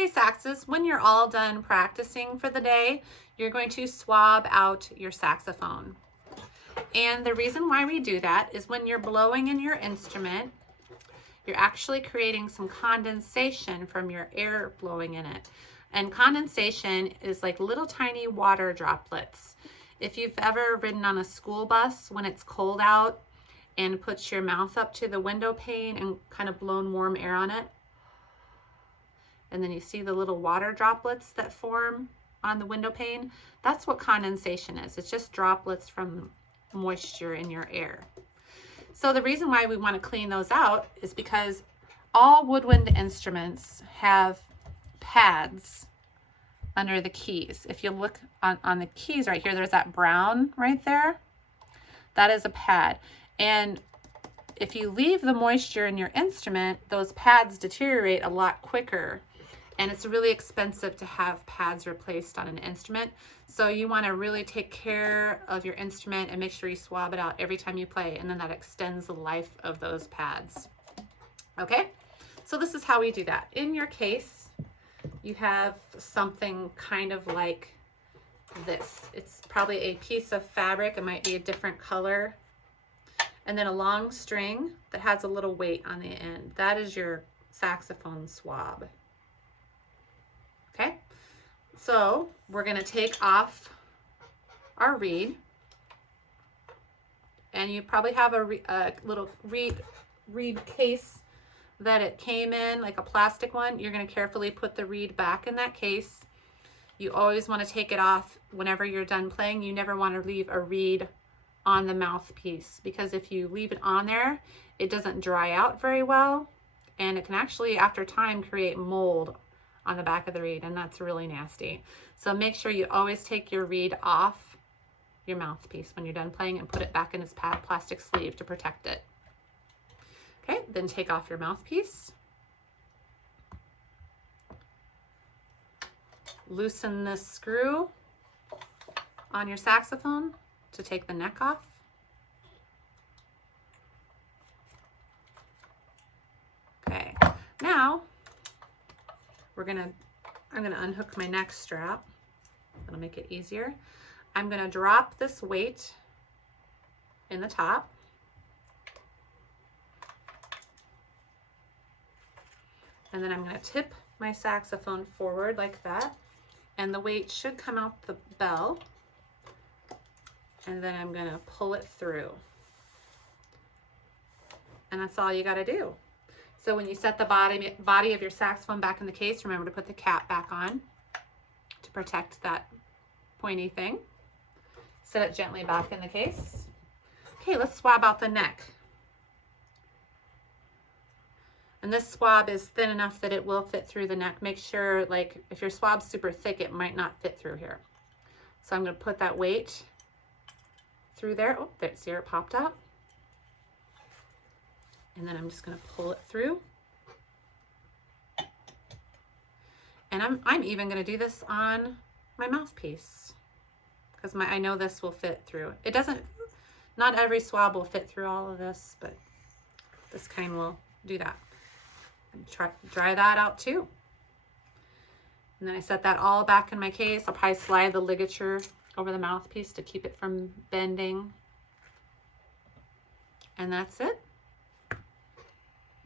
Okay, saxes, when you're all done practicing for the day, you're going to swab out your saxophone. And the reason why we do that is when you're blowing in your instrument, you're actually creating some condensation from your air blowing in it. And condensation is like little tiny water droplets. If you've ever ridden on a school bus when it's cold out and put your mouth up to the window pane and kind of blown warm air on it, and then you see the little water droplets that form on the window pane, that's what condensation is. It's just droplets from moisture in your air. So the reason why we want to clean those out is because all woodwind instruments have pads under the keys. If you look on the keys right here, there's that brown right there. That is a pad. And if you leave the moisture in your instrument, those pads deteriorate a lot quicker. And it's really expensive to have pads replaced on an instrument. So you want to really take care of your instrument and make sure you swab it out every time you play. And then that extends the life of those pads. Okay, so this is how we do that. In your case, you have something kind of like this. It's probably a piece of fabric. It might be a different color. And then a long string that has a little weight on the end. That is your saxophone swab. Okay, so we're going to take off our reed, and you probably have a little reed case that it came in, like a plastic one. You're going to carefully put the reed back in that case. You always want to take it off whenever you're done playing. You never want to leave a reed on the mouthpiece, because if you leave it on there, it doesn't dry out very well, and it can actually, after time, create mold on the back of the reed, and that's really nasty. So make sure you always take your reed off your mouthpiece when you're done playing and put it back in its plastic sleeve to protect it. Okay, then take off your mouthpiece. Loosen this screw on your saxophone to take the neck off. Okay, now I'm gonna unhook my neck strap. That'll make it easier. I'm gonna drop this weight in the top. And then I'm gonna tip my saxophone forward like that. And the weight should come out the bell. And then I'm gonna pull it through. And that's all you gotta do. So when you set the body of your saxophone back in the case, remember to put the cap back on to protect that pointy thing. Set it gently back in the case. Okay, let's swab out the neck. And this swab is thin enough that it will fit through the neck. Make sure, like, if your swab's super thick, it might not fit through here. So I'm gonna put that weight through there. Oh, there, see, it popped out. And then I'm just going to pull it through. And I'm even going to do this on my mouthpiece, because I know this will fit through. It doesn't, not every swab will fit through all of this, but this kind will do that. And dry that out too. And then I set that all back in my case. I'll probably slide the ligature over the mouthpiece to keep it from bending. And that's it.